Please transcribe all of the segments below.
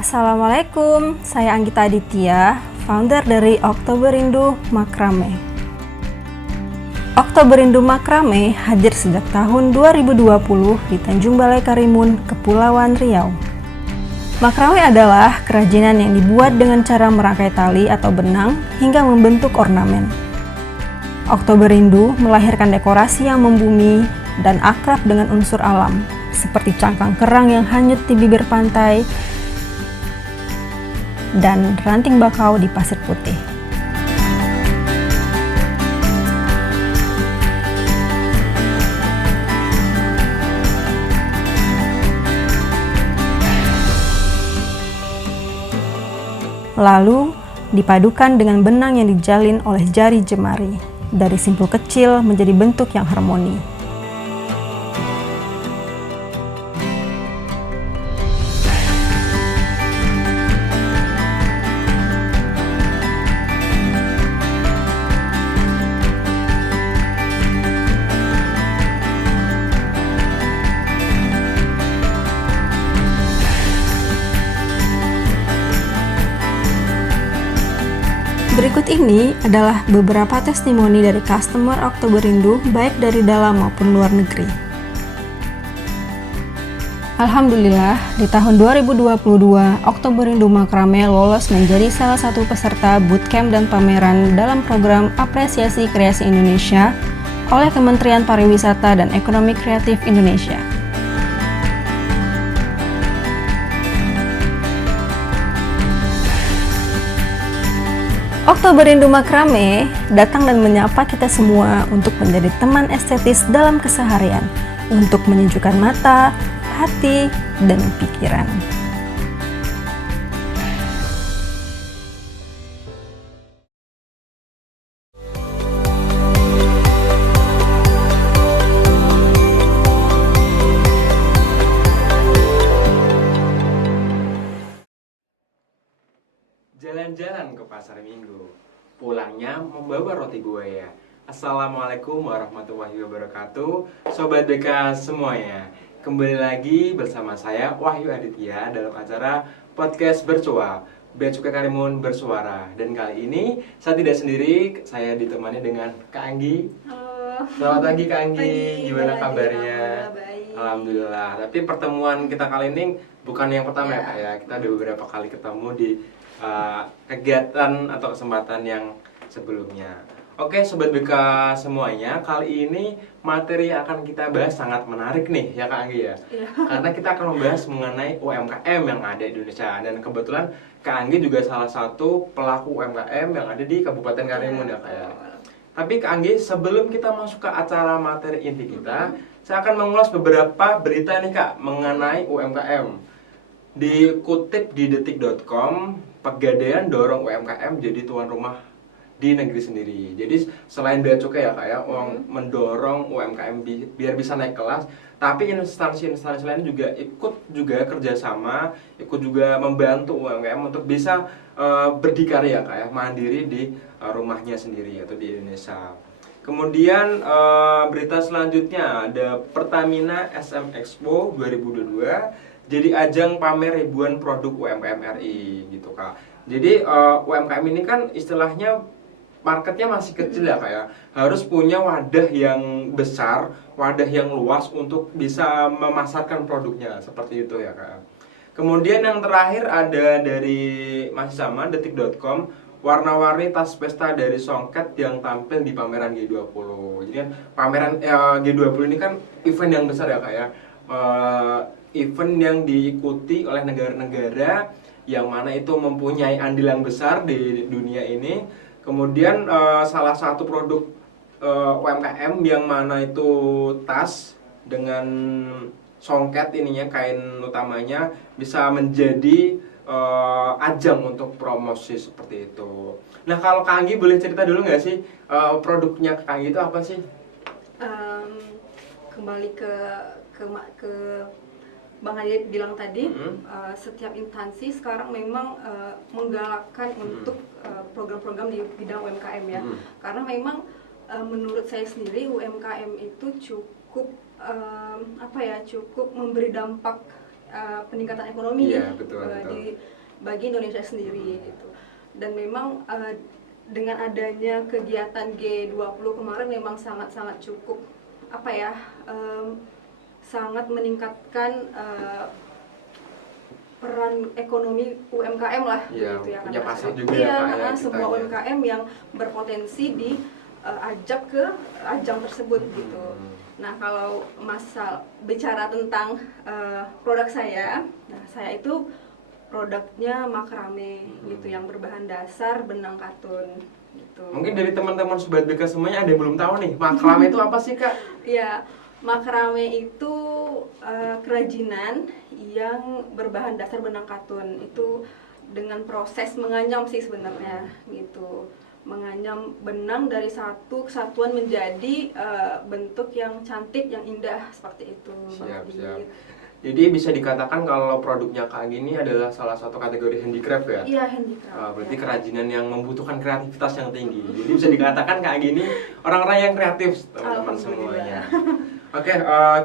Assalamualaikum, saya Anggita Aditya, founder dari Oktoberindu Makrame. Oktoberindu Makrame hadir sejak tahun 2020 di Tanjung Balai Karimun, Kepulauan Riau. Makrame adalah kerajinan yang dibuat dengan cara merangkai tali atau benang hingga membentuk ornamen. Oktoberindu melahirkan dekorasi yang membumi dan akrab dengan unsur alam, seperti cangkang kerang yang hanyut di bibir pantai dan ranting bakau di pasir putih. Lalu dipadukan dengan benang yang dijalin oleh jari jemari, dari simpul kecil menjadi bentuk yang harmoni. Berikut ini adalah beberapa testimoni dari customer Oktoberindu baik dari dalam maupun luar negeri. Alhamdulillah, di tahun 2022, Oktoberindu Makrame lolos menjadi salah satu peserta bootcamp dan pameran dalam program Apresiasi Kreasi Indonesia oleh Kementerian Pariwisata dan Ekonomi Kreatif Indonesia. Oktoberindu Makrame datang dan menyapa kita semua untuk menjadi teman estetis dalam keseharian, untuk menyejukkan mata, hati, dan pikiran. Jalan-jalan ke pasar minggu, pulangnya membawa roti buaya. Assalamualaikum warahmatullahi wabarakatuh, Sobat BK semuanya. Kembali lagi bersama saya Wahyu Aditya dalam acara podcast Bercua, Bea Cukai Karimun Bersuara. Dan kali ini saya tidak sendiri, saya ditemani dengan Kak Anggi. Halo. Selamat pagi Kak Anggi, gimana Pagi, kabarnya? baik. Alhamdulillah. Tapi pertemuan kita kali ini bukan yang pertama ya Ya. Kak ya. Kita ada beberapa kali ketemu di kegiatan atau kesempatan yang sebelumnya. Oke Sobat BK semuanya, kali ini materi yang akan kita bahas sangat menarik nih ya Kak Anggi ya. Ya. Karena kita akan membahas mengenai UMKM yang ada di Indonesia. Dan kebetulan Kak Anggi juga salah satu pelaku UMKM yang ada di Kabupaten Karimun ya Kak ya. Tapi Kak Anggi, sebelum kita masuk ke acara materi inti kita, saya akan mengulas beberapa berita nih Kak mengenai UMKM. Dikutip di detik.com, Pegadaian dorong UMKM jadi tuan rumah di negeri sendiri. Jadi selain bea cukai ya Kak ya, mendorong UMKM biar bisa naik kelas, tapi instansi-instansi lain juga ikut juga kerjasama, ikut juga membantu UMKM untuk bisa berdikari ya Kak ya, mandiri di rumahnya sendiri atau di Indonesia. Kemudian berita selanjutnya ada Pertamina SM Expo 2022 jadi ajang pamer ribuan produk UMKM RI gitu Kak. Jadi UMKM ini kan istilahnya marketnya masih kecil ya Kak ya. Harus punya wadah yang besar, wadah yang luas untuk bisa memasarkan produknya seperti itu ya Kak. Kemudian yang terakhir ada dari masih sama detik.com, warna-warni tas pesta dari Songket yang tampil di pameran G20. Jadi kan pameran G20 ini kan event yang besar ya Kak ya. Event yang diikuti oleh negara-negara yang mana itu mempunyai andil yang besar di dunia ini. Kemudian salah satu produk UMKM yang mana itu tas dengan songket ininya, kain utamanya, bisa menjadi ajang untuk promosi seperti itu. Nah kalau Kak Anggi boleh cerita dulu nggak sih produknya Kak Anggi itu apa sih? Kembali ke Bang Adi bilang tadi, setiap instansi sekarang memang menggalakkan untuk program-program di bidang UMKM ya. Karena memang menurut saya sendiri UMKM itu cukup cukup memberi dampak peningkatan ekonomi Iya, betul. bagi Indonesia sendiri gitu. Dan memang dengan adanya kegiatan G20 kemarin memang sangat-sangat cukup sangat meningkatkan peran ekonomi UMKM lah ya, gitu ya, punya karena pasar juga iya, kayak sebuah kita, UMKM yang berpotensi diajak ke ajang tersebut gitu. Nah, kalau bicara tentang produk saya, nah saya itu produknya makrame gitu yang berbahan dasar benang katun gitu. Mungkin dari teman-teman Sobat BK semuanya ada yang belum tahu nih, makrame itu apa sih, Kak? Ya, makrame itu kerajinan yang berbahan dasar benang katun. Itu dengan proses menganyam sih sebenarnya gitu. Menganyam benang dari satu kesatuan menjadi bentuk yang cantik, yang indah seperti itu. Siap. Jadi bisa dikatakan kalau produknya Kak Anggi ini adalah salah satu kategori handicraft ya? Iya, handicraft. Berarti ya, kerajinan yang membutuhkan kreativitas yang tinggi. Jadi bisa dikatakan Kak Anggi ini orang-orang yang kreatif, teman-teman semuanya. Oke,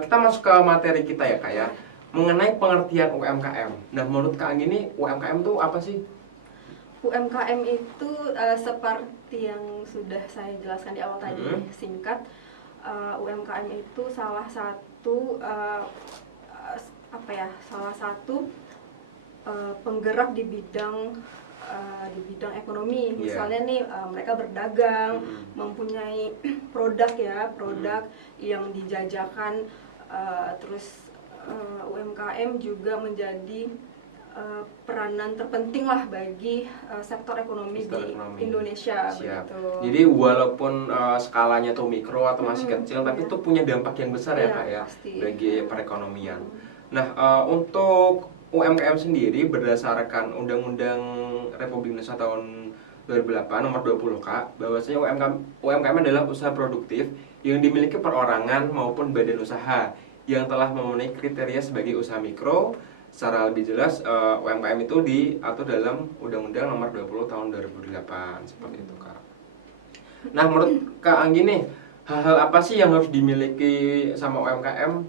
kita masuk ke materi kita ya Kak ya. Mengenai pengertian UMKM. Nah, menurut Kak Anggi ini UMKM itu apa sih? UMKM itu seperti yang sudah saya jelaskan di awal tadi, singkat. UMKM itu salah satu penggerak di bidang ekonomi. Misalnya nih mereka berdagang, mempunyai produk yang dijajakan, terus UMKM juga menjadi peranan terpenting lah bagi sektor ekonomi di Indonesia. Begitu. Jadi walaupun skalanya tuh mikro atau masih kecil, tapi itu punya dampak yang besar ya Kak ya, pasti, bagi perekonomian. Nah, untuk UMKM sendiri berdasarkan Undang-Undang Republik Indonesia tahun 2008 nomor 20 Kak, bahwasanya UMKM adalah usaha produktif yang dimiliki perorangan maupun badan usaha yang telah memenuhi kriteria sebagai usaha mikro. Secara lebih jelas, UMKM itu diatur dalam Undang-Undang nomor 20 tahun 2008 seperti itu Kak. Nah, menurut Kak Anggi nih, hal-hal apa sih yang harus dimiliki sama UMKM?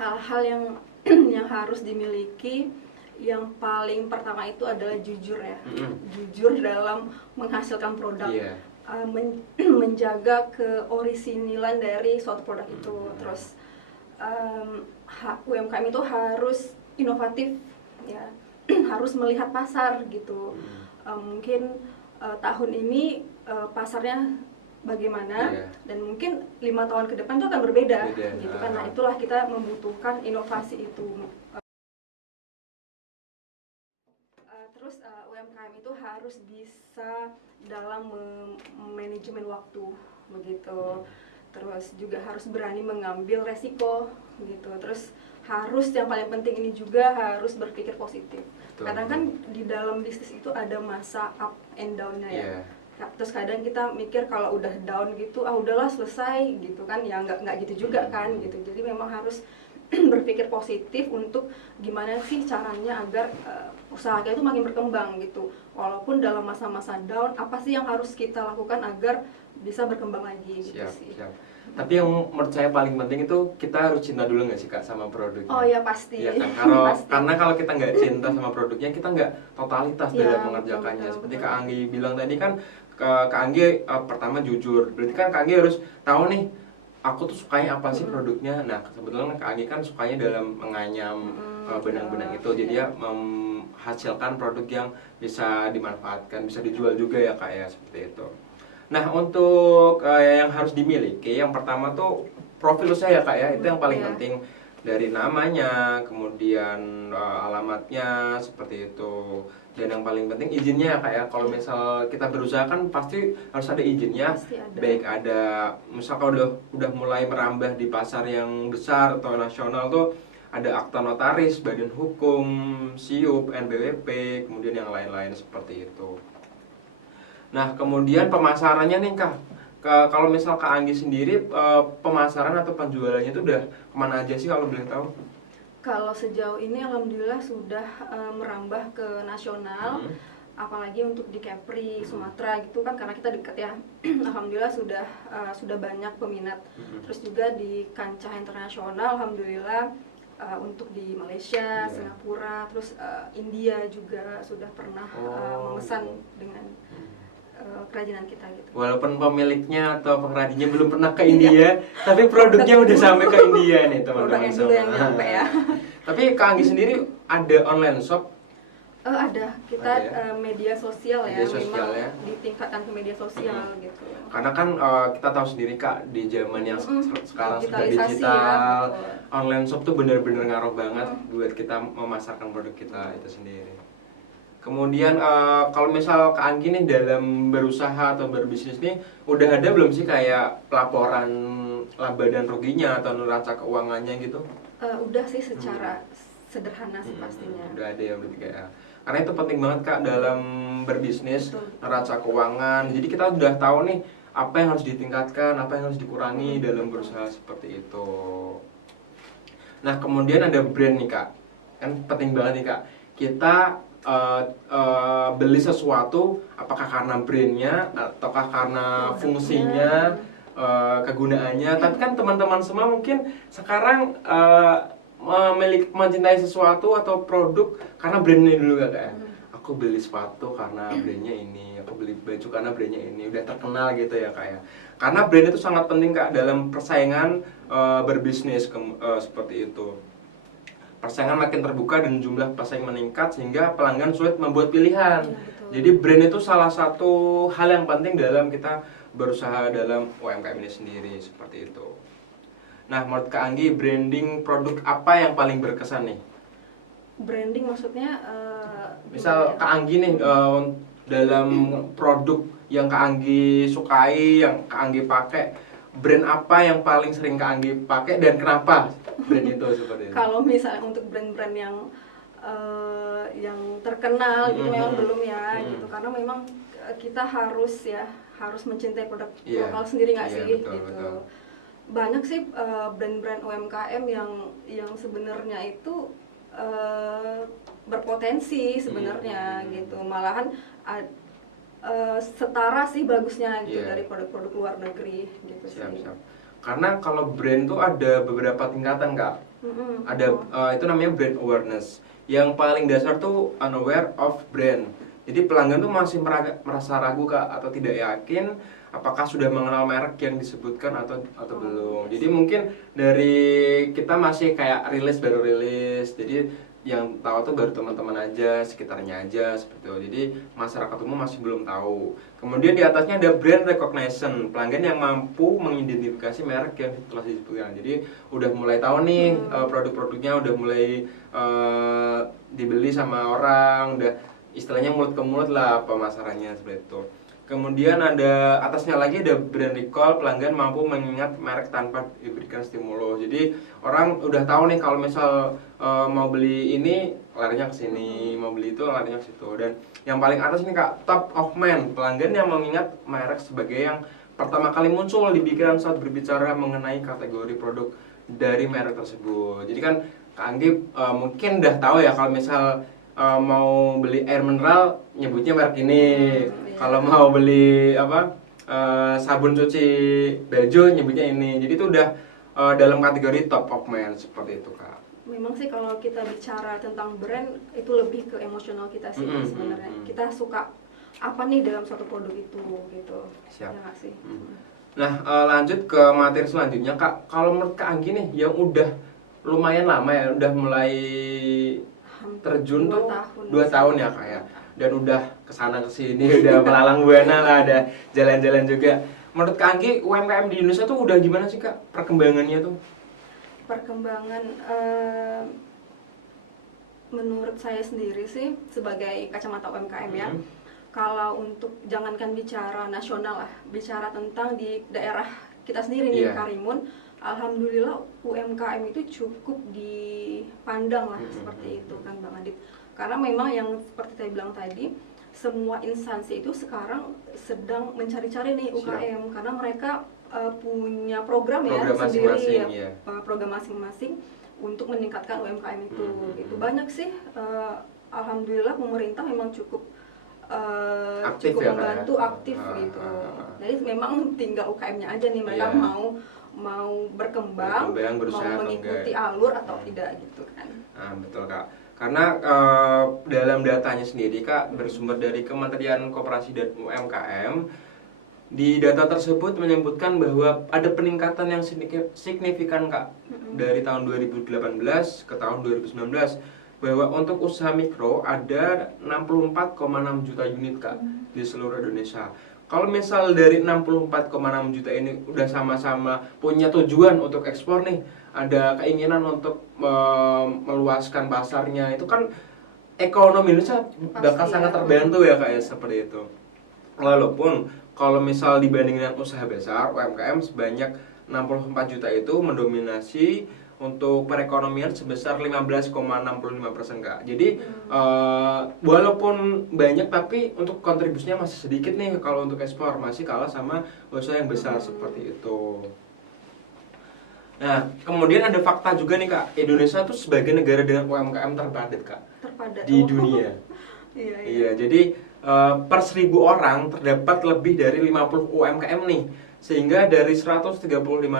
Hal-hal yang yang harus dimiliki, yang paling pertama itu adalah jujur ya. Jujur dalam menghasilkan produk. Menjaga keorisinilan dari suatu produk itu. Terus UMKM itu harus inovatif ya, harus melihat pasar gitu. Mungkin tahun ini pasarnya bagaimana, dan mungkin 5 tahun ke depan itu akan berbeda gitu kan. Nah, itulah kita membutuhkan inovasi itu. Terus UMKM itu harus bisa dalam manajemen waktu begitu. Terus juga harus berani mengambil resiko gitu. Terus harus, yang paling penting ini juga harus berpikir positif. Kadang kan di dalam bisnis itu ada masa up and down-nya ya. Terus kadang kita mikir kalau udah down gitu, udahlah selesai gitu kan. Ya nggak gitu juga kan gitu. Jadi memang harus berpikir positif untuk gimana sih caranya agar usaha kita itu makin berkembang gitu. Walaupun dalam masa-masa down, apa sih yang harus kita lakukan agar bisa berkembang lagi gitu sih. Tapi yang menurut saya paling penting itu kita harus cinta dulu nggak sih Kak sama produknya? Oh ya pasti. Ya kan? Karena kalau kita nggak cinta sama produknya, kita nggak totalitas dalam mengerjakannya. Seperti Kak Anggi bilang tadi kan, Kak Anggi pertama jujur. Berarti kan Kak Anggi harus tahu nih, aku tuh sukanya apa sih produknya. Nah, kebetulan Kak Anggi kan sukanya dalam menganyam benang-benang itu. Jadi ya menghasilkan produk yang bisa dimanfaatkan, bisa dijual juga ya Kak ya, seperti itu. Nah, untuk yang harus dimiliki, yang pertama tuh profil usaha ya Kak ya, itu yang paling penting. Dari namanya, kemudian alamatnya, seperti itu. Dan yang paling penting izinnya ya Kak ya. Kalau misal kita berusaha kan pasti harus ada izinnya. Baik ada, misal kalau udah mulai merambah di pasar yang besar atau nasional tuh, ada akta notaris, badan hukum, SIUP, NPWP, kemudian yang lain-lain seperti itu. Nah, kemudian pemasarannya nih Kak. Kalau misal Kak Anggi sendiri, pemasaran atau penjualannya itu udah kemana aja sih kalau boleh tahu? Kalau sejauh ini alhamdulillah sudah merambah ke nasional, apalagi untuk di Kepri, Sumatera gitu kan, karena kita dekat ya. Alhamdulillah sudah banyak peminat. Terus juga di kancah internasional alhamdulillah untuk di Malaysia, Iya. Singapura, terus India juga sudah pernah memesan dengan kerajinan kita gitu. Walaupun pemiliknya atau pengrajinnya belum pernah ke India, tapi produknya udah sampai ke India nih teman-teman Produknya dulu yang semua. nyampe ya. Tapi Kak Anggi sendiri ada online shop? Ada, kita Ada ya? Media sosial ya, Media sosial memang ya. ditingkatkan ke media sosial gitu. Karena kan kita tahu sendiri Kak, di zaman yang sekarang sudah Digitalisasi digital, ya, betul. online shop tuh bener-bener ngaruh banget buat kita memasarkan produk kita itu sendiri. Kemudian kalau misal Kak Anggi nih dalam berusaha atau berbisnis nih, udah ada belum sih kayak pelaporan laba dan ruginya atau neraca keuangannya gitu? Udah sih secara sederhana sih pastinya. Udah ada ya berarti kayak. Karena itu penting banget Kak dalam berbisnis, Betul. neraca keuangan. Jadi kita udah tahu nih apa yang harus ditingkatkan, apa yang harus dikurangi dalam berusaha seperti itu. Nah kemudian ada brand nih Kak, kan penting banget nih Kak. Kita beli sesuatu apakah karena brandnya ataukah karena fungsinya, kegunaannya. Tapi kan teman-teman semua mungkin sekarang mencintai sesuatu atau produk karena brandnya dulu Kak ya. Aku beli sepatu karena brandnya ini, aku beli baju karena brandnya ini, udah terkenal gitu ya Kak ya. Karena brand itu sangat penting Kak dalam persaingan berbisnis seperti itu. Persaingan makin terbuka dan jumlah pesaing meningkat sehingga pelanggan sulit membuat pilihan. Iya, betul. Jadi brand itu salah satu hal yang penting dalam kita berusaha dalam UMKM ini sendiri seperti itu. Nah, menurut Kak Anggi, branding produk apa yang paling berkesan nih? Branding maksudnya Misal gimana ya? Kak Anggi nih dalam produk yang Kak Anggi sukai, yang Kak Anggi pakai, brand apa yang paling sering Kak Anggi pakai dan kenapa brand itu seperti itu? Kalau misalnya untuk brand-brand yang terkenal gitu memang belum ya gitu, karena memang kita harus mencintai produk Iya. lokal sendiri nggak Iya, sih betul, gitu. betul. Banyak sih brand-brand UMKM yang sebenarnya itu berpotensi sebenarnya gitu, malahan setara sih bagusnya gitu Iya. dari produk-produk luar negeri gitu sih. Siap. Karena kalau brand tuh ada beberapa tingkatan Kak. Ada itu namanya brand awareness. Yang paling dasar tuh unaware of brand. Jadi pelanggan tuh masih merasa ragu Kak atau tidak yakin apakah sudah mengenal merek yang disebutkan atau belum. Jadi mungkin dari kita masih kayak baru rilis. Jadi yang tahu tuh baru teman-teman aja, sekitarnya aja seperti itu. Jadi masyarakat umum masih belum tahu. Kemudian di atasnya ada brand recognition, pelanggan yang mampu mengidentifikasi merek yang telah disebutkan. Jadi udah mulai tahu nih produk-produknya, udah mulai dibeli sama orang, udah istilahnya mulut ke mulut lah pemasarannya seperti itu. Kemudian ada atasnya lagi ada brand recall, pelanggan mampu mengingat merek tanpa diberikan stimulus. Jadi orang udah tahu nih kalau misal mau beli ini larinya ke sini, mau beli itu larinya ke situ. Dan yang paling atas nih Kak, top of mind, pelanggan yang mengingat merek sebagai yang pertama kali muncul di pikiran saat berbicara mengenai kategori produk dari merek tersebut. Jadi kan Kak Anggi mungkin udah tahu ya kalau misal mau beli air mineral nyebutnya merek ini. Kalau mau beli sabun cuci baju nyebutnya ini. Jadi itu udah dalam kategori top of mind seperti itu Kak. Memang sih kalau kita bicara tentang brand itu lebih ke emosional kita sih sebenarnya. Kita suka apa nih dalam suatu produk itu gitu. Siap. Ya nggak sih? Nah lanjut ke materi selanjutnya Kak. Kalau menurut Kak Anggi nih yang udah lumayan lama ya, udah mulai terjun tuh 2 tahun ya Kak ya. Dan udah kesana kesini, udah melalang buana lah, ada jalan-jalan juga. Menurut Kak Anggi, UMKM di Indonesia tuh udah gimana sih Kak perkembangannya tuh? Perkembangan menurut saya sendiri sih sebagai kacamata UMKM ya. Kalau untuk jangankan bicara nasional lah, bicara tentang di daerah kita sendiri nih Karimun, alhamdulillah UMKM itu cukup dipandang lah seperti itu kan Bang Adit. Karena memang yang seperti saya bilang tadi, semua instansi itu sekarang sedang mencari-cari nih UKM karena mereka punya program ya sendiri ya, program masing-masing untuk meningkatkan UMKM itu. Itu banyak sih, alhamdulillah pemerintah memang cukup aktif cukup ya, membantu, aktif gitu. Jadi memang tinggal UKM-nya aja nih mereka mau mau berkembang, mau berusaha atau mengikuti enggak. alur atau tidak gitu kan. Nah, betul Kak. Karena dalam datanya sendiri Kak bersumber dari Kementerian Koperasi dan UMKM, di data tersebut menyebutkan bahwa ada peningkatan yang signifikan Kak dari tahun 2018 ke tahun 2019, bahwa untuk usaha mikro ada 64,6 juta unit Kak di seluruh Indonesia. Kalau misal dari 64,6 juta ini udah sama-sama punya tujuan untuk ekspor nih, ada keinginan untuk meluaskan pasarnya, itu kan ekonomi Indonesia bakal Pasti sangat ya. terbantu ya Kak ya, seperti itu. Walaupun kalau misal dibanding dengan usaha besar, UMKM sebanyak 64 juta itu mendominasi untuk perekonomian sebesar 15,65% Kak. Jadi walaupun banyak tapi untuk kontribusinya masih sedikit nih kalau untuk ekspor, masih kalah sama usaha yang besar seperti itu. Nah, kemudian ada fakta juga nih Kak, Indonesia tuh sebagai negara dengan UMKM terpadat Kak Terpadat di dunia. Iya, iya. Iya, jadi per 1.000 orang terdapat lebih dari 50 UMKM nih. Sehingga dari 135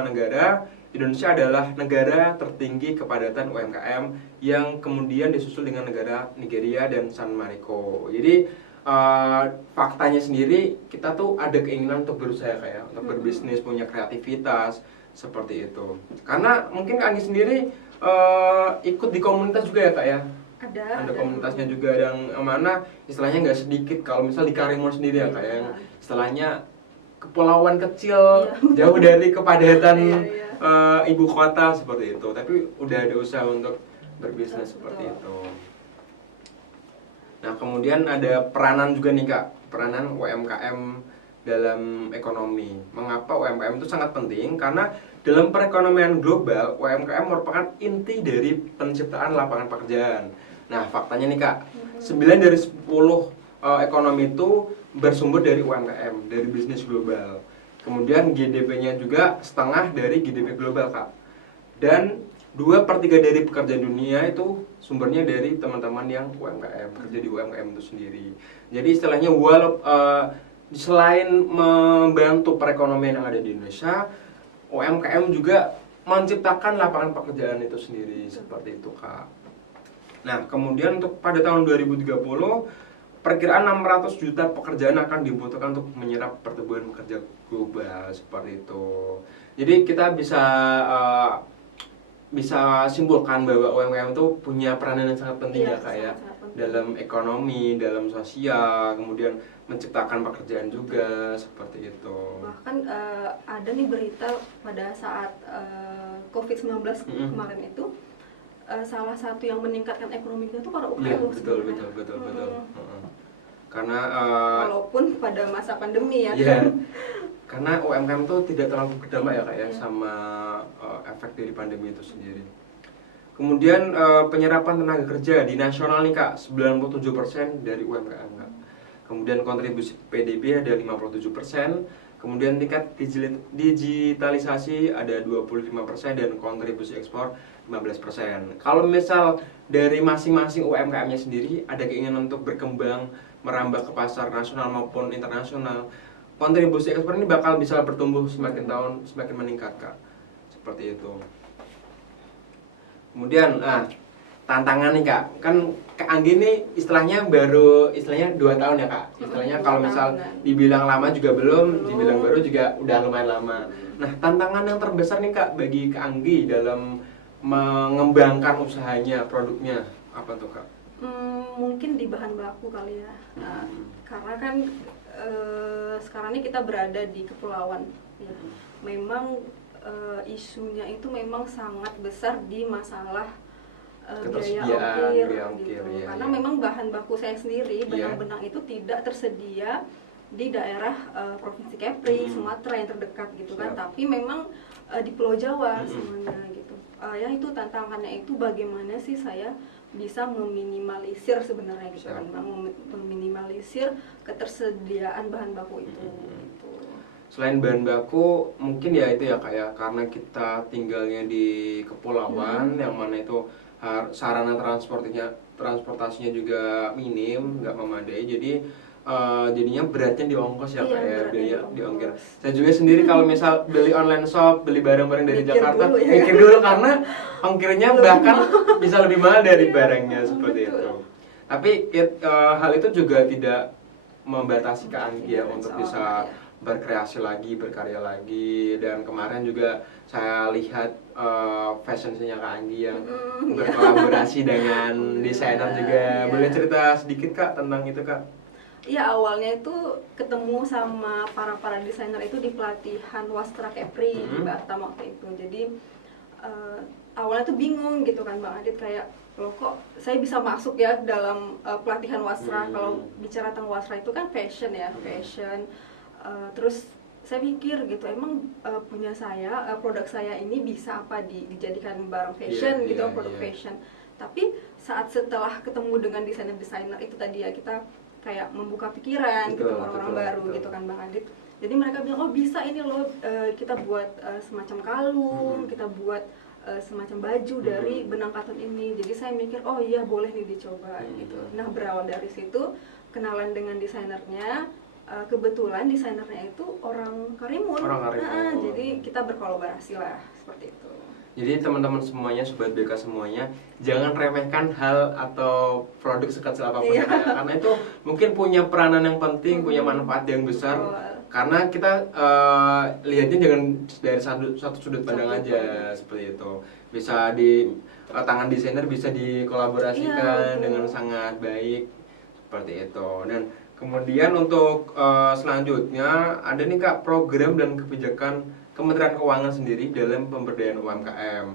negara, Indonesia adalah negara tertinggi kepadatan UMKM yang kemudian disusul dengan negara Nigeria dan San Marino. Jadi faktanya sendiri kita tuh ada keinginan untuk berusaha kayak untuk berbisnis, punya kreativitas seperti itu. Karena mungkin Kak Anggi sendiri ikut di komunitas juga ya Kak ya? Ada komunitasnya juga yang mana istilahnya nggak sedikit. Kalau misal di Karimun sendiri ya kayak yang istilahnya kepulauan kecil jauh dari kepadatan ibu kota seperti itu, tapi udah ada usaha untuk berbisnis seperti itu. Nah, kemudian ada peranan juga nih Kak, peranan UMKM dalam ekonomi. Mengapa UMKM itu sangat penting? Karena dalam perekonomian global, UMKM merupakan inti dari penciptaan lapangan pekerjaan. Nah, faktanya nih Kak, 9 dari 10 ekonomi itu bersumber dari UMKM, dari bisnis global. Kemudian GDP-nya juga setengah dari GDP global Kak. Dan 2/3 dari pekerjaan dunia itu sumbernya dari teman-teman yang UMKM, kerja di UMKM itu sendiri. Jadi istilahnya selain membantu perekonomian yang ada di Indonesia, UMKM juga menciptakan lapangan pekerjaan itu sendiri seperti itu Kak. Nah, kemudian untuk pada tahun 2030 perkiraan 600 juta pekerjaan akan dibutuhkan untuk menyerap pertumbuhan pekerja global seperti itu. Jadi kita bisa simpulkan bahwa UMKM itu punya peranan yang sangat penting ya Kak ya, dalam ekonomi, dalam sosial, kemudian menciptakan pekerjaan juga seperti itu. Bahkan ada nih berita pada saat COVID-19 kemarin itu, salah satu yang meningkatkan ekonomi itu para UMKM. Iya, betul. Karena walaupun pada masa pandemi ya. Iya. Karena UMKM itu tidak terlalu berdampak ya Kak ya sama efek dari pandemi itu sendiri. Kemudian penyerapan tenaga kerja di nasional nih Kak, 97% dari UMKM Kak. Kemudian kontribusi PDB ada 57%, kemudian tingkat digitalisasi ada 25% dan kontribusi ekspor 15%. Kalau misal dari masing-masing UMKM-nya sendiri ada keinginan untuk berkembang, merambah ke pasar nasional maupun internasional, kontribusi ekspor ini bakal bisa bertumbuh semakin tahun semakin meningkat Kak. Seperti itu. Kemudian tantangan nih Kak, kan Kak Anggi ini istilahnya 2 tahun ya Kak. Istilahnya kalau misal dibilang lama juga belum, dibilang baru juga udah lumayan lama. Nah, tantangan yang terbesar nih Kak bagi Kak Anggi dalam mengembangkan usahanya, produknya apa tuh Kak? Mungkin di bahan baku kali ya. Karena kan sekarang ini kita berada di kepulauan ya. Memang isunya itu memang sangat besar di masalah biaya ongkir gitu. Ya, karena memang bahan baku saya sendiri, benang-benang itu tidak tersedia di daerah Provinsi Kepri, Sumatera yang terdekat gitu kan. Tapi memang di Pulau Jawa semuanya gitu. Ya itu tantangannya itu bagaimana sih saya bisa meminimalisir sebenarnya gitu, meminimalisir ketersediaan bahan baku itu. Gitu. Selain bahan baku, mungkin ya itu ya Kak ya, karena kita tinggalnya di kepulauan yang mana itu sarana transportasinya juga minim, nggak memadai. Jadi jadinya beratnya di ongkos ya Iya, Kak ya, beratnya biaya di di ongkir. ongkos. Saya juga sendiri kalau misal beli online shop, beli barang-barang dari Mikir Jakarta, dulu ya. mikir dulu karena ongkirnya bahkan bisa lebih mahal dari barangnya seperti betul. itu. Tapi hal itu juga tidak membatasi Kak Anggi ya untuk bisa berkreasi lagi, berkarya lagi. Dan kemarin juga saya lihat fashion show-nya Kak Anggi yang berkolaborasi dengan desainer juga. Iya. Boleh cerita sedikit Kak tentang itu Kak? Iya, awalnya itu ketemu sama para desainer itu di pelatihan Wastra Kepri di Batam waktu itu. Jadi awalnya tuh bingung gitu kan Bang Adit, kayak loh kok saya bisa masuk ya dalam pelatihan Wastra. Kalau bicara tentang Wastra itu kan fashion ya, fashion. Terus saya pikir gitu, emang punya saya, produk saya ini bisa apa dijadikan barang fashion gitu, produk fashion. Tapi saat setelah ketemu dengan desainer-desainer itu tadi ya, kita kayak membuka pikiran gitu, orang-orang baru gitu kan Bang Adit. Jadi mereka bilang, oh bisa ini loh, kita buat semacam kalung, kita buat semacam baju dari benang katun ini. Jadi saya mikir, oh iya boleh nih dicoba gitu. Nah berawal dari situ, kenalan dengan desainernya. Kebetulan desainernya itu orang Karimun. Jadi kita berkolaborasi lah seperti itu. Jadi teman-teman semuanya, Sobat BK semuanya, jangan remehkan hal atau produk sekecil apapun ya, karena itu mungkin punya peranan yang penting, punya manfaat yang besar. Karena kita lihatnya jangan dari satu sudut pandang aja seperti itu. Bisa di tangan desainer bisa dikolaborasikan dengan sangat baik seperti itu. Dan kemudian untuk selanjutnya ada nih Kak program dan kebijakan Kementerian Keuangan sendiri dalam pemberdayaan UMKM.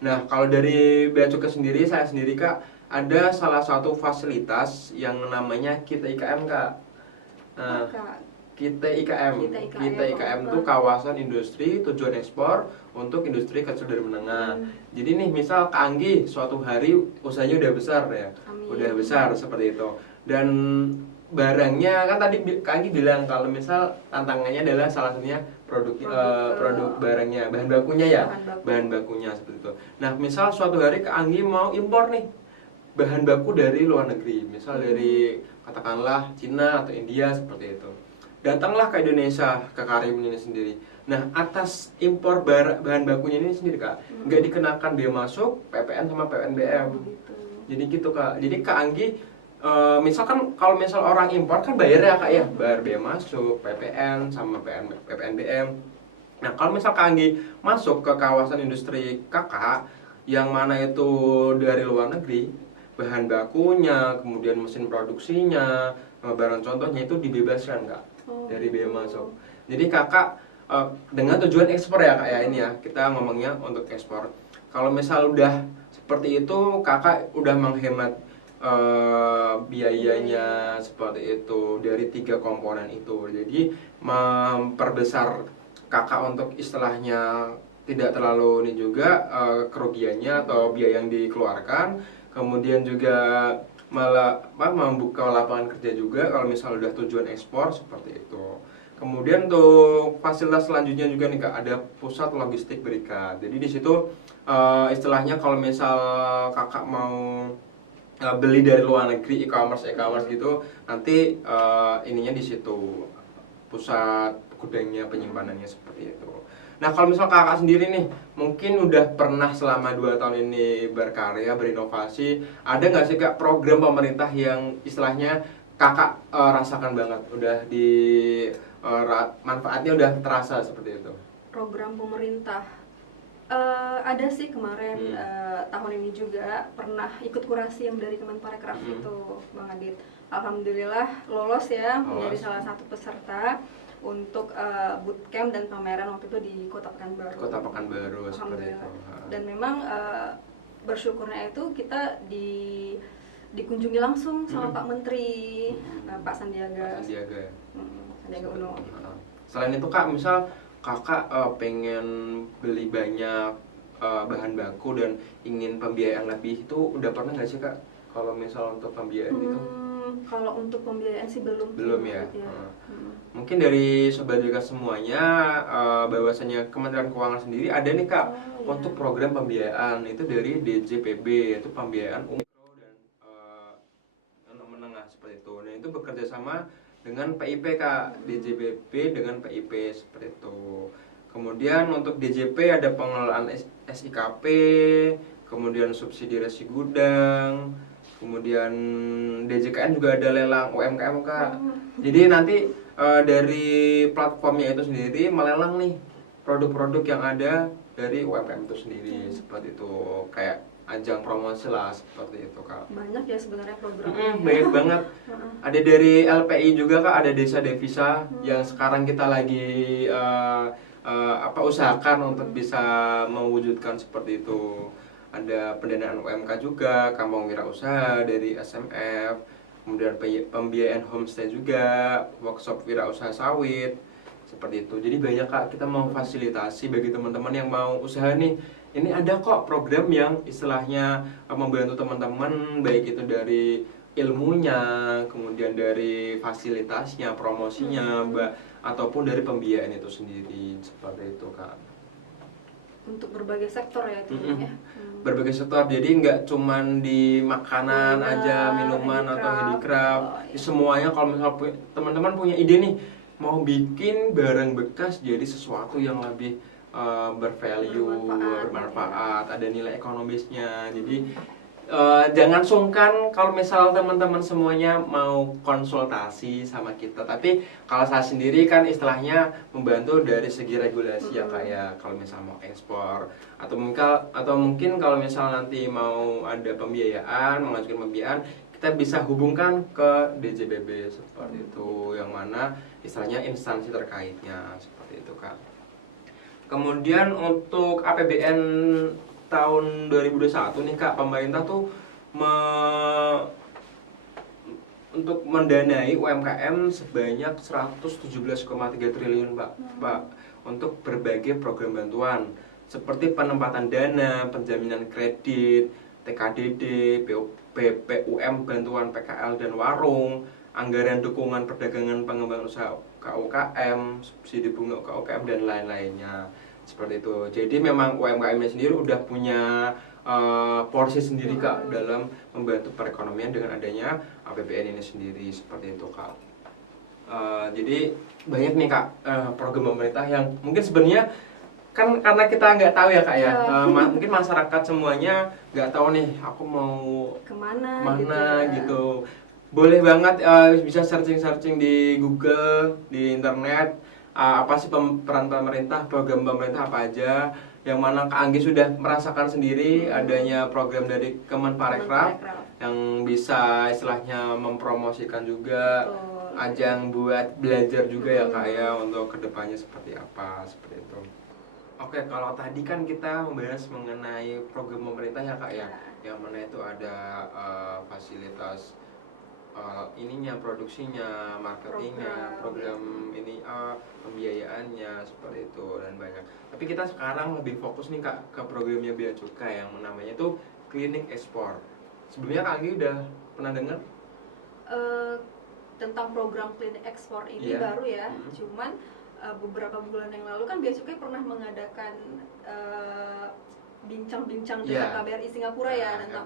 Nah, kalau dari Bea Cukai sendiri, saya sendiri Kak, ada salah satu fasilitas yang namanya Kita IKM Kak. Nah, Kita IKM itu kawasan industri tujuan ekspor untuk industri kecil dan menengah. Jadi nih, misal Kak Anggi suatu hari usahanya udah besar ya, udah besar seperti itu. Dan barangnya kan tadi Kak Anggi bilang kalau misal tantangannya adalah salah satunya produk barangnya, bahan bakunya ya, bahan bakunya seperti itu. Nah, misal suatu hari Kak Anggi mau impor nih bahan baku dari luar negeri, misal dari katakanlah Cina atau India seperti itu. Datanglah ke Indonesia, ke Karimun ini sendiri. Nah, atas impor bahan bakunya ini sendiri Kak, nggak dikenakan bea masuk, PPN sama PNBM. Jadi gitu Kak. Jadi Kak Anggi misalkan kalau misal orang impor kan bayar ya Kak ya, bayar bea masuk, PPN sama PPNBM. Nah, kalau misal Kak Anggi masuk ke kawasan industri Kakak yang mana itu dari luar negeri, bahan bakunya, kemudian mesin produksinya, barang contohnya itu dibebaskan Kak dari bea masuk. Jadi Kakak dengan tujuan ekspor ya Kak ya, ini ya, kita ngomongnya untuk ekspor. Kalau misal udah seperti itu, Kakak udah menghemat biayanya seperti itu dari 3 komponen itu. Jadi memperbesar Kakak untuk istilahnya tidak terlalu ini juga kerugiannya atau biaya yang dikeluarkan. Kemudian juga membuka lapangan kerja juga kalau misal udah tujuan ekspor seperti itu. Kemudian untuk fasilitas selanjutnya juga nih Kak, ada pusat logistik berikat. Jadi di situ istilahnya kalau misal Kakak mau beli dari luar negeri e-commerce gitu, nanti ininya di situ, pusat gudangnya, penyimpanannya seperti itu. Nah, kalau misal Kakak sendiri nih mungkin udah pernah selama 2 tahun ini berkarya, berinovasi, ada nggak sih Kak program pemerintah yang istilahnya Kakak rasakan banget, udah di manfaatnya udah terasa seperti itu? Program pemerintah ada sih kemarin, tahun ini juga pernah ikut kurasi yang dari Kemenparekraf itu Bang Adit. Alhamdulillah lolos ya, menjadi salah satu peserta untuk bootcamp dan pameran waktu itu di Kota Pekanbaru. Kota Pekanbaru seperti itu. Dan memang bersyukurnya itu kita dikunjungi langsung sama Pak Menteri, Pak Sandiaga. Sandiaga Uno. Selain itu Kak, misal Kakak pengen beli banyak bahan baku dan ingin pembiayaan lebih, itu udah pernah nggak sih Kak? Kalau misal untuk pembiayaan itu? Kalau untuk pembiayaan sih belum ya. Mungkin dari Sobat BK semuanya, bahwasanya Kementerian Keuangan sendiri ada nih Kak untuk program pembiayaan itu dari DJPB, yaitu pembiayaan mikro dan menengah seperti itu. Nah, itu bekerja sama dengan PIP Kak, DJBB dengan PIP seperti itu. Kemudian untuk DJP ada pengelolaan SIKP, kemudian subsidi resi gudang, kemudian DJKN juga ada lelang UMKM Kak. Jadi nanti dari platformnya itu sendiri melelang nih produk-produk yang ada dari UMKM itu sendiri seperti itu, kayak ajang promosi lah seperti itu Kak. Banyak ya sebenarnya programnya. Banyak banget. Ada dari LPI juga Kak, ada Desa Devisa yang sekarang kita lagi usahakan untuk bisa mewujudkan seperti itu. Ada pendanaan UMK juga, kampung wirausaha dari SMF, kemudian pembiayaan homestay juga, workshop wirausaha sawit seperti itu. Jadi banyak Kak, kita mau fasilitasi bagi teman-teman yang mau usaha nih. Ini ada kok program yang istilahnya membantu teman-teman, baik itu dari ilmunya, kemudian dari fasilitasnya, promosinya, ataupun dari pembiayaan itu sendiri seperti itu Kak. Untuk berbagai sektor ya itu ya. Berbagai sektor, jadi nggak cuman di makanan aja, minuman atau handicraft. Semuanya kalau misal teman-teman punya ide nih, mau bikin barang bekas jadi sesuatu yang lebih bervalue, bermanfaat, ada nilai ekonomisnya. Jadi jangan sungkan kalau misal teman-teman semuanya mau konsultasi sama kita. Tapi kalau saya sendiri kan istilahnya membantu dari segi regulasi ya kayak kalau misal mau ekspor atau mungkin kalau misal nanti mau ada pembiayaan, mengajukan pembiayaan, kita bisa hubungkan ke DJBB seperti itu, yang mana istilahnya instansi terkaitnya seperti itu Kak. Kemudian untuk APBN tahun 2021 nih Kak, pemerintah tuh untuk mendanai UMKM sebanyak 117,3 triliun Pak, untuk berbagai program bantuan seperti penempatan dana, penjaminan kredit, TKDD, BPUM bantuan PKL dan warung, anggaran dukungan perdagangan pengembangan usaha UKM, subsidi bunga UKM dan lain-lainnya seperti itu. Jadi memang UMKM-nya sendiri udah punya porsi sendiri Kak dalam membantu perekonomian dengan adanya APBN ini sendiri seperti itu Kak. Jadi banyak nih Kak program pemerintah yang mungkin sebenarnya kan karena kita nggak tahu ya Kak ya, mungkin masyarakat semuanya nggak tahu nih aku mau kemana gitu. Boleh banget bisa searching di Google, di internet, apa sih peran pemerintah, program pemerintah apa aja, yang mana Kak Anggi sudah merasakan sendiri adanya program dari Kemenparekraf yang bisa istilahnya mempromosikan juga, ajang buat belajar juga ya Kak ya untuk kedepannya seperti apa, seperti itu. Oke, kalau tadi kan kita membahas mengenai program pemerintah ya Kak ya, yang mana itu ada fasilitas ininya, produksinya, marketingnya, program ini pembiayaannya seperti itu dan banyak. Tapi kita sekarang lebih fokus nih Kak ke programnya Bea Cukai yang namanya itu Klinik Ekspor. Sebelumnya Kak Anggi udah pernah dengar? Tentang program Klinik Ekspor ini baru ya, cuman beberapa bulan yang lalu kan Bea Cukai pernah mengadakan bincang-bincang dengan KBRI Singapura ya tentang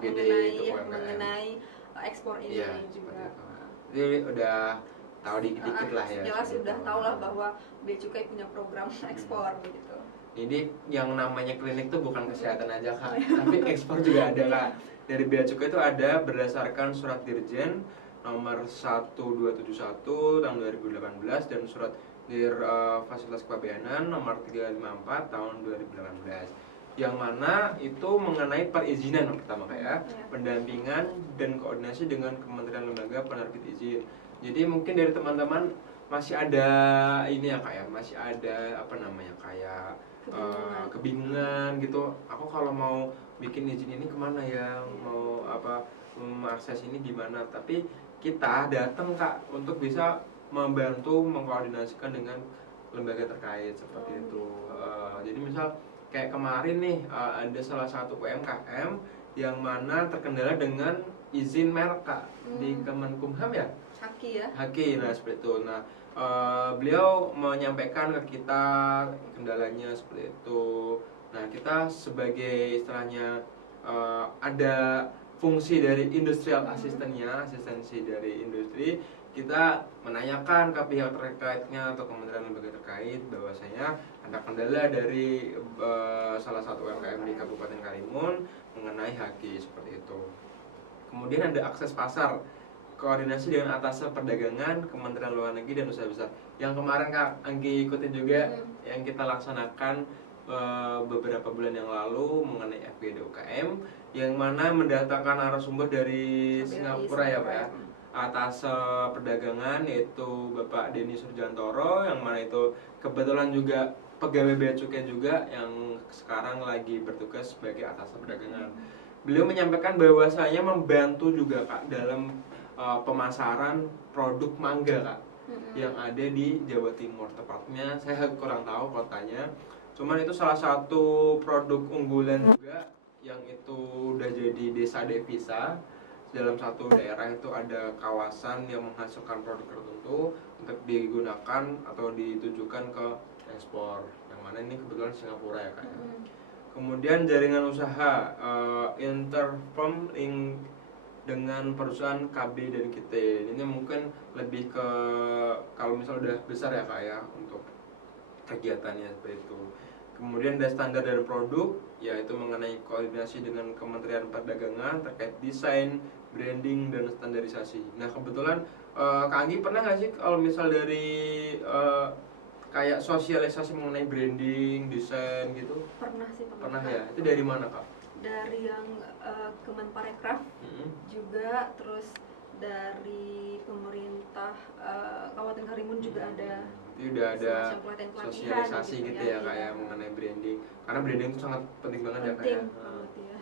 mengenai ekspor ini juga. Jadi udah tahu dikit-dikit lah ya. Jelas sudah tahu lah bahwa Bea Cukai punya program ekspor begitu. Jadi yang namanya klinik tuh bukan kesehatan aja Kak, tapi ekspor juga ada Kak. Dari Bea Cukai itu ada berdasarkan surat Dirjen nomor 1271 tahun 2018 dan surat Fasilitas Kepabeanan nomor 354 tahun 2018, yang mana itu mengenai perizinan yang pertama kayak pendampingan dan koordinasi dengan kementerian lembaga penerbit izin. Jadi mungkin dari teman-teman masih ada ini ya Kak ya, masih ada apa namanya kayak kebingungan gitu. Aku kalau mau bikin izin ini kemana ya, mau apa mengakses ini gimana? Tapi kita datang Kak untuk bisa membantu mengkoordinasikan dengan lembaga terkait seperti itu. Jadi misal kayak kemarin nih ada salah satu UMKM yang mana terkendala dengan izin merek Kak di Kemenkumham ya? Haki, nah seperti itu. Nah beliau menyampaikan ke kita kendalanya seperti itu. Nah kita sebagai istilahnya ada fungsi dari industrial asistensi dari industri, kita menanyakan ke pihak terkaitnya atau kementerian lembaga terkait bahwasanya ada kendala dari salah satu UMKM di Kabupaten Karimun mengenai haki seperti itu. Kemudian ada akses pasar, koordinasi dengan atas perdagangan, Kementerian Luar Negeri dan usaha besar. Yang kemarin Kak Anggi ikutin juga yang kita laksanakan beberapa bulan yang lalu mengenai FGD UKM, yang mana mendatangkan narasumber dari Singapura ya Pak ya, atas perdagangan, yaitu Bapak Denny Surjantoro, yang mana itu kebetulan juga pegawai bea cukai juga yang sekarang lagi bertugas sebagai atas perdagangan. Beliau menyampaikan bahwasanya membantu juga Kak dalam pemasaran produk mangga Kak yang ada di Jawa Timur, tepatnya saya kurang tahu kotanya, cuman itu salah satu produk unggulan juga yang itu udah jadi desa devisa. Dalam satu daerah itu ada kawasan yang menghasilkan produk tertentu untuk digunakan atau ditujukan ke ekspor, yang mana ini kebetulan Singapura ya Kak. Kemudian jaringan usaha interfirm dengan perusahaan KB dan KT. Ini mungkin lebih ke kalau misalnya udah besar ya Kak ya untuk kegiatannya seperti itu. Kemudian ada standar dan produk, yaitu mengenai koordinasi dengan Kementerian Perdagangan terkait desain, branding, dan standarisasi. Nah kebetulan Kak Anggi pernah nggak sih kalau misal dari kayak sosialisasi mengenai branding, desain gitu? Pernah sih, Pernah ya? Itu dari mana Kak? Dari yang Kemenparekraf juga, terus dari pemerintah Kabupaten Karimun juga ada. Itu udah ada semacam pelatihan-pelatihan sosialisasi gitu ya Kak ya iya. mengenai branding. Karena branding itu sangat penting banget ya Kak ya. Penting banget ya.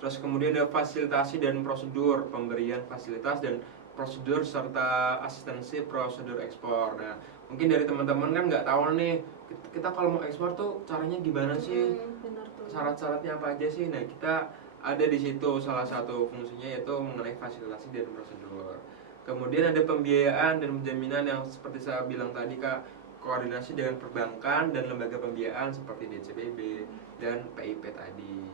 Terus kemudian ada fasilitasi dan prosedur, pemberian fasilitas dan prosedur serta asistensi prosedur ekspor. Nah, mungkin dari teman-teman kan nggak tahu nih, kita kalau mau ekspor tuh caranya gimana sih? Benar tuh. Syarat-syaratnya apa aja sih? Nah, kita ada di situ salah satu fungsinya yaitu mengenai fasilitasi dan prosedur. Kemudian ada pembiayaan dan penjaminan yang seperti saya bilang tadi Kak, koordinasi dengan perbankan dan lembaga pembiayaan seperti DCBB dan PIP tadi.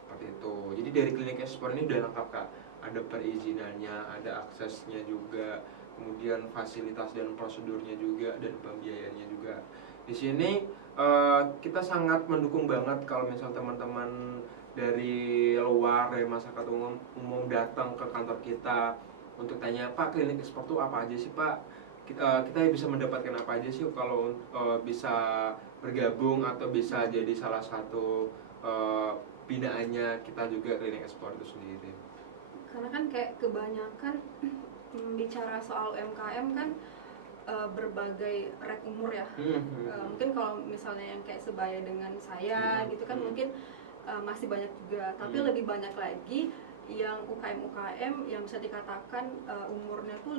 Seperti itu. Jadi dari klinik ekspor ini udah lengkap Kak. Ada perizinannya, ada aksesnya juga, kemudian fasilitas dan prosedurnya juga, dan pembiayaannya juga. Di sini kita sangat mendukung banget kalau misal teman-teman dari luar, dari masyarakat umum datang ke kantor kita untuk tanya, Pak klinik ekspor itu apa aja sih Pak? Kita bisa mendapatkan apa aja sih kalau bisa bergabung atau bisa jadi salah satu binaannya kita juga klinik ekspor itu sendiri. Karena kan kayak kebanyakan bicara soal UMKM kan berbagai rek umur ya. Mungkin kalau misalnya yang kayak sebaya dengan saya gitu kan mungkin masih banyak juga, tapi lebih banyak lagi yang UKM yang bisa dikatakan umurnya tuh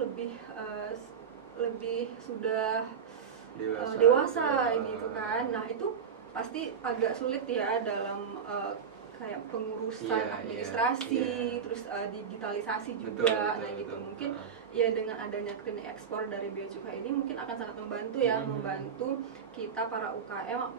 lebih sudah dewasa gitu kan. Nah itu pasti agak sulit ya dalam kayak pengurusan administrasi, terus digitalisasi juga. Nah gitu mungkin ya dengan adanya klinik ekspor dari Bea Cukai ini mungkin akan sangat membantu ya, membantu kita para UKM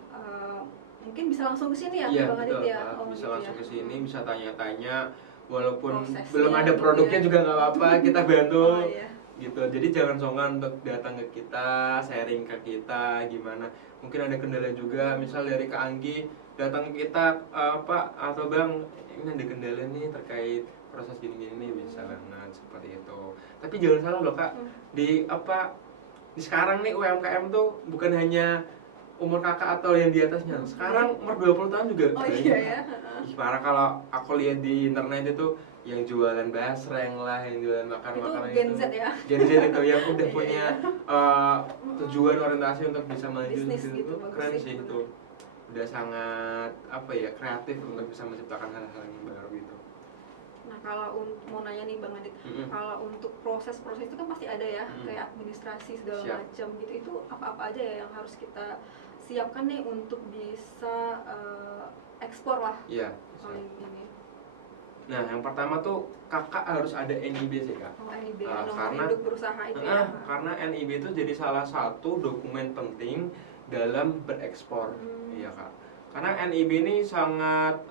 mungkin bisa langsung ke sini ya Bang Adit ya. Bisa gitu langsung ya. ke sini, bisa tanya-tanya, walaupun Prosesnya belum ada produknya gitu ya. juga nggak apa-apa, kita bantu. Iya. Gitu. Jadi jangan sungkan untuk datang ke kita, sharing ke kita gimana. Mungkin ada kendala juga, misal dari Kak Anggi datang ke kita, Pak atau Bang, ini ada kendala nih terkait proses gini-gini nih, bisa banget seperti itu. Tapi jangan salah loh Kak, di sekarang nih UMKM tuh bukan hanya umur kakak atau yang di atasnya. Sekarang umur 20 tahun juga banyak. Iya ya. Ih, parah kalau aku lihat di internet itu yang jualan basreng lah, yang jualan makan-makanan Itu Gen Z ya. Gen Z itu yang udah Iya, punya tujuan orientasi untuk bisa maju Bisnis gitu, itu bagus keren sih, sih bener. itu. Udah sangat kreatif untuk bisa menciptakan hal-hal yang baru gitu. Nah kalau mau nanya nih Bang Adit, kalau untuk proses-proses itu kan pasti ada ya, kayak administrasi segala Siap. macam gitu. Itu apa-apa aja ya yang harus kita siapkan nih untuk bisa ekspor lah. Iya. Paling ini. Nah, yang pertama tuh kakak harus ada NIB sih Kak. Oh, NIB, Nah, nomor karena- induk berusaha itu ya. Karena NIB itu jadi salah satu dokumen penting dalam berekspor, iya Kak. Karena NIB ini sangat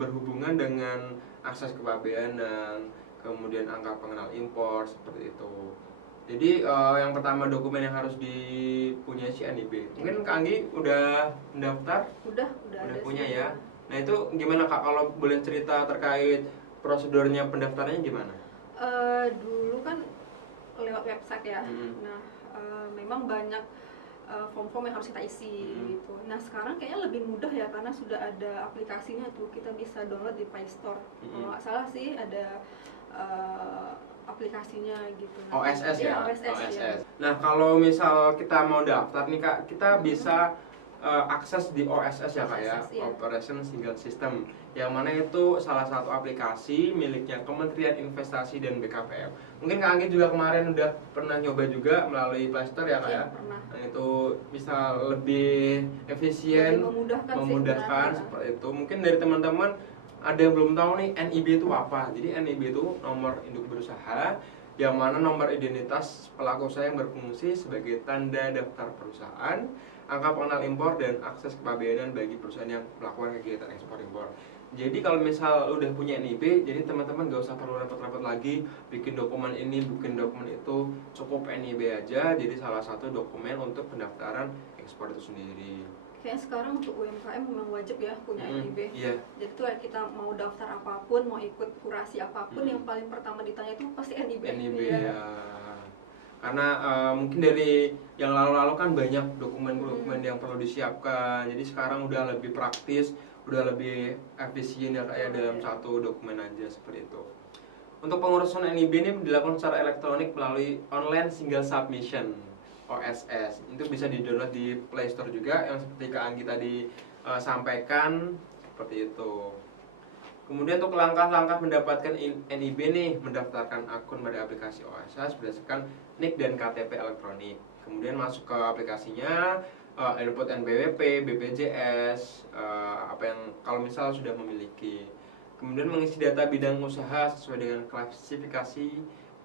berhubungan dengan akses kepabeanan, kemudian angka pengenal impor seperti itu. Jadi yang pertama dokumen yang harus dipunyai si NIB. Mungkin Kak Anggi udah mendaftar? Udah ada Punya sih. ya. Nah itu gimana Kak, kalau boleh cerita terkait prosedurnya pendaftarannya gimana? Dulu kan lewat website ya. Mm-hmm. Nah, memang banyak form-form yang harus kita isi gitu. Nah, sekarang kayaknya lebih mudah ya karena sudah ada aplikasinya tuh. Kita bisa download di Play Store. Kalau nggak salah sih ada aplikasinya gitu. Nah, OSS iya, ya? OSS ya. Nah kalau misal kita mau daftar nih Kak, kita bisa akses di OSS ya Kak ya, OSS, iya. Operation Single System, yang mana itu salah satu aplikasi miliknya Kementerian Investasi dan BKPM. Mungkin Kak Anggi juga kemarin udah pernah nyoba juga melalui Play Store ya Kak Iya, ya? pernah. Nah itu bisa lebih efisien, Lebih memudahkan sih memudahkan sebenarnya. seperti itu. Mungkin dari teman-teman ada yang belum tahu nih NIB itu apa. Jadi NIB itu nomor induk berusaha, yang mana nomor identitas pelaku usaha yang berfungsi sebagai tanda daftar perusahaan, angka pengenal impor, dan akses kepabeanan bagi perusahaan yang melakukan kegiatan ekspor impor. Jadi kalau misal udah punya NIB, jadi teman-teman gak usah perlu repot-repot lagi bikin dokumen ini, bikin dokumen itu, cukup NIB aja. Jadi salah satu dokumen untuk pendaftaran ekspor itu sendiri. Kayaknya sekarang untuk UMKM memang wajib ya punya NIB. Iya. Jadi tuh ya kita mau daftar apapun, mau ikut kurasi apapun, yang paling pertama ditanya itu pasti NIB. NIB ya. Karena mungkin dari yang lalu-lalu kan banyak dokumen-dokumen yang perlu disiapkan. Jadi sekarang udah lebih praktis, udah lebih efisien ya kayak dalam satu dokumen aja seperti itu. Untuk pengurusan NIB ini dilakukan secara elektronik melalui online single submission OSS. Itu bisa di-download di Play Store juga, yang seperti Kak Anggi tadi sampaikan seperti itu. Kemudian untuk langkah-langkah mendapatkan NIB nih, mendaftarkan akun pada aplikasi OSS berdasarkan NIK dan KTP elektronik. Kemudian masuk ke aplikasinya, input NPWP, BPJS, apa yang kalau misal sudah memiliki. Kemudian mengisi data bidang usaha sesuai dengan klasifikasi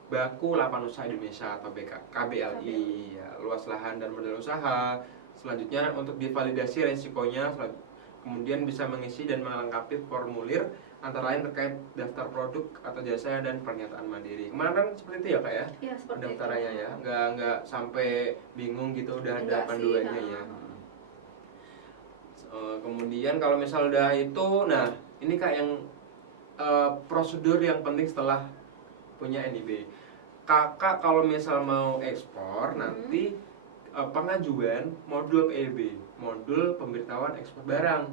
Baku Lapan Usaha Indonesia atau KBLI, ya, luas lahan dan modal usaha. Selanjutnya untuk divalidasi resikonya, kemudian bisa mengisi dan melengkapi formulir antara lain terkait daftar produk atau jasa dan pernyataan mandiri. Kemarin kan seperti itu ya Kak ya? Iya, seperti itu. Pendaftarannya ya, nggak sampai bingung gitu, udah ada Enggak sih, panduannya ya. Kemudian kalau misal udah itu, nah ini Kak yang prosedur yang penting setelah punya NIB. Kakak kalau misal mau ekspor nanti pengajuan modul PEB, modul pemberitahuan ekspor barang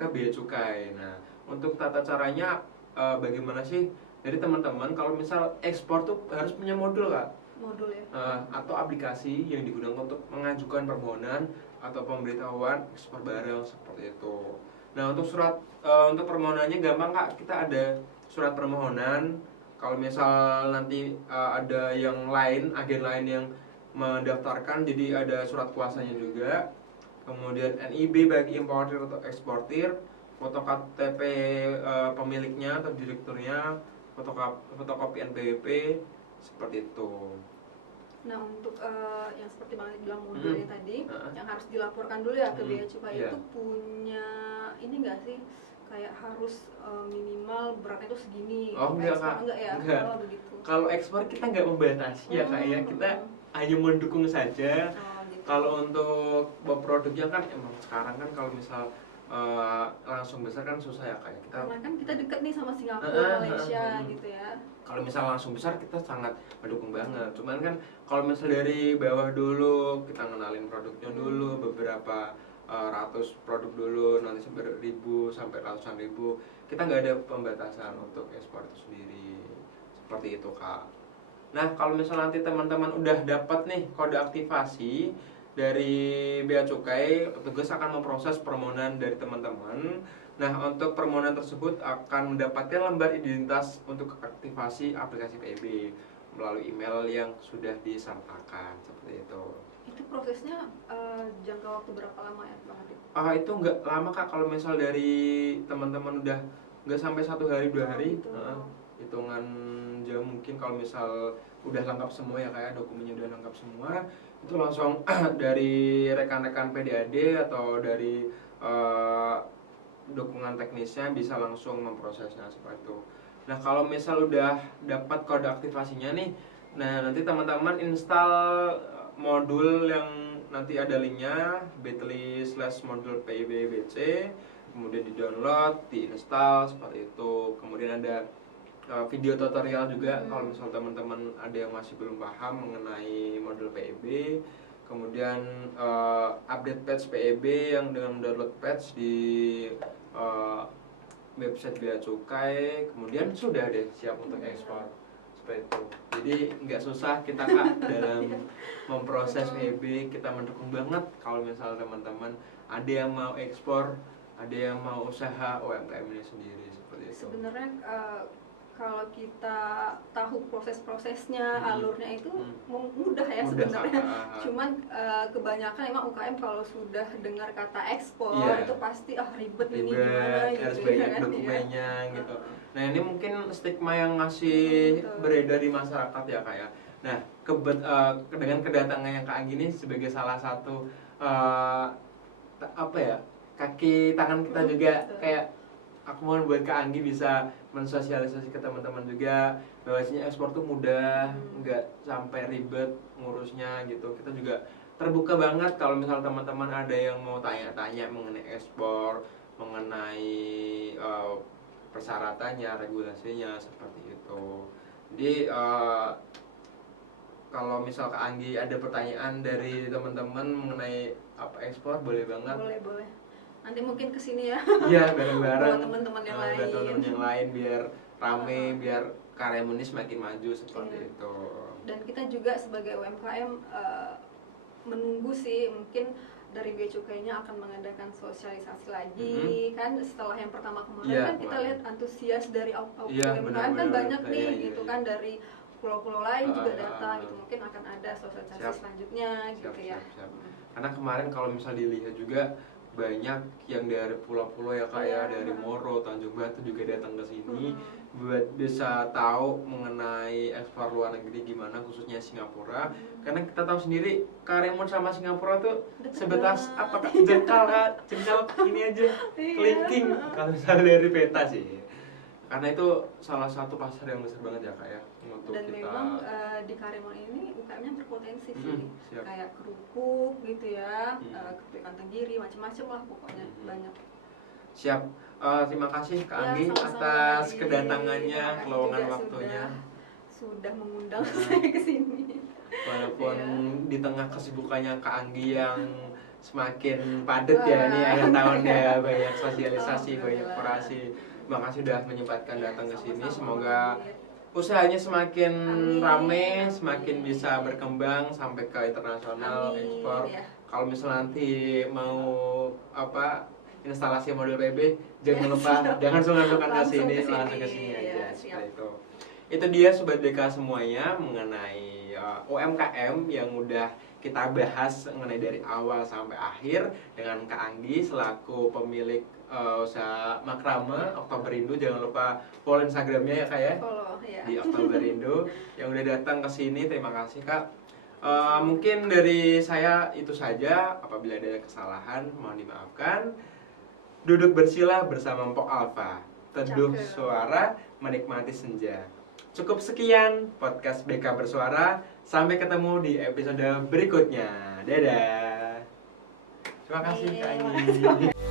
ke Bea Cukai. Nah, untuk tata caranya bagaimana sih? Jadi teman-teman kalau misal ekspor tuh harus punya modul Kak. Modul ya. Atau aplikasi yang digunakan untuk mengajukan permohonan atau pemberitahuan ekspor barang seperti itu. Nah, untuk untuk permohonannya gampang Kak. Kita ada surat permohonan. Kalau misal nanti ada yang lain, agen lain yang mendaftarkan, jadi ada surat kuasanya juga. Kemudian NIB bagi importir atau eksportir, foto KTP pemiliknya atau direkturnya, fotokopi NPWP, seperti itu. Nah, untuk yang seperti Bang bilang modulnya tadi, yang harus dilaporkan dulu ya ke Bea Cukai, itu punya ini enggak sih? Kayak harus minimal beratnya itu segini. Oh enggak Kak, enggak ya? enggak. Kalau begitu. Kalau ekspor kita nggak membatasi ya Kak ya, kita hanya mendukung saja. Gitu. Kalau untuk produknya kan emang sekarang kan kalau misal langsung besar kan susah ya Kak ya. Karena kan kita deket nih sama Singapura, Malaysia gitu ya. Kalau misal langsung besar kita sangat mendukung banget. Cuman kan kalau misal dari bawah dulu, kita ngenalin produknya dulu, beberapa ratus produk dulu, nanti sampai ribu sampai ratusan ribu, kita nggak ada pembatasan untuk ekspor itu sendiri. Seperti itu Kak. Nah kalau misal nanti teman-teman udah dapat nih kode aktivasi dari Bea Cukai, petugas akan memproses permohonan dari teman-teman. Nah untuk permohonan tersebut akan mendapatkan lembar identitas untuk aktivasi aplikasi PEB melalui email yang sudah disertakan seperti itu. Itu prosesnya jangka waktu berapa lama ya Bang Adit? Itu nggak lama Kak, kalau misal dari teman-teman udah nggak sampai 1 hari 2 hari, gitu. Hitungan jam mungkin. Kalau misal udah lengkap semua ya kayak dokumennya udah lengkap semua, itu langsung dari rekan-rekan PDAD atau dari dukungan teknisnya bisa langsung memprosesnya seperti itu. Nah kalau misal udah dapat kode aktivasinya nih, nah nanti teman-teman install modul yang nanti ada linknya bit.ly/modul PIBBC, kemudian di download, diinstal seperti itu. Kemudian ada video tutorial juga kalau misal teman-teman ada yang masih belum paham mengenai modul PIB. Kemudian update patch PIB yang dengan download patch di website Bea Cukai. Kemudian sudah deh siap untuk ekspor seperti itu. Jadi nggak susah kita Kak dalam memproses PIB. Kita mendukung banget kalau misal teman-teman ada yang mau ekspor, ada yang mau usaha UMKM ini sendiri seperti itu. Sebenarnya kalau kita tahu proses-prosesnya, alurnya itu mudah ya sebenarnya. Cuman kebanyakan emang UKM kalau sudah dengar kata ekspor itu pasti ribet ini gimana harus gitu banyak kan, dokumennya gitu. Nah ini mungkin stigma yang masih beredar di masyarakat ya Kak ya. Nah dengan kedatangannya Kak Anggi ini sebagai salah satu kaki tangan kita juga, kayak aku mohon buat Kak Anggi bisa mensosialisasi ke teman-teman juga bahwasanya ekspor tuh mudah, nggak sampai ribet ngurusnya gitu. Kita juga terbuka banget kalau misal teman-teman ada yang mau tanya-tanya mengenai ekspor, mengenai persyaratannya, regulasinya seperti itu. Jadi kalau misal Kak Anggi ada pertanyaan dari teman-teman mengenai apa ekspor, boleh banget. Boleh. Nanti mungkin kesini ya. Iya, bareng-bareng. Buat teman-teman yang lain. Buat teman-teman yang lain biar rame, biar Karimun ini semakin maju seperti itu. Dan kita juga sebagai UMKM menunggu sih, mungkin dari Bea Cukainya akan mengadakan sosialisasi lagi kan setelah yang pertama kemarin kan kita lihat antusias dari UMKM kan banyak nih gitu kan, dari pulau-pulau lain juga datang gitu. Mungkin akan ada sosialisasi selanjutnya gitu ya. Karena kemarin kalau misal dilihat juga banyak yang dari pulau-pulau ya Kak ya, dari Moro, Tanjung Batu juga datang ke sini buat bisa tahu mengenai ekspor luar negeri gimana, khususnya Singapura. Karena kita tahu sendiri Karimun sama Singapura tuh sebatas jengkal ini aja, kelingking kalau misalnya dari peta sih. Karena itu salah satu pasar yang besar banget ya Kak ya untuk dan kita. Memang di Karimun ini UKM-nya berpotensi sih, kayak kerupuk gitu ya, kerupuk ikan tenggiri, macam-macam lah pokoknya banyak. Siap. Terima kasih Kak Anggi atas kedatangannya, keluangan waktunya. Sudah mengundang saya ke sini. Walaupun di tengah kesibukannya Kak Anggi yang semakin padat ya nih akhir tahun ya, banyak sosialisasi, banyak orasi. Makasih sudah menyempatkan datang ke sini. Semoga usahanya semakin rame, semakin bisa berkembang sampai ke internasional, ekspor. Kalau misalnya nanti mau instalasi modul PIB, jangan lupa jangan sungkan-sungkan ke sini, langsung ke sini aja. Seperti itu. Itu dia Sobat BK semuanya mengenai UMKM yang udah kita bahas mengenai dari awal sampai akhir dengan Kak Anggi selaku pemilik usaha Makrame Oktoberindo. Jangan lupa follow Instagramnya ya Kak ya. Follow ya. Di Oktoberindo yang udah datang ke sini. Terima kasih Kak. Mungkin dari saya itu saja. Apabila ada kesalahan mohon dimaafkan. Duduk bersila bersama Mpok Alfa. Teduh suara menikmati senja. Cukup sekian podcast BK Bersuara. Sampai ketemu di episode berikutnya. Dadah. Terima kasih Kak Anggi.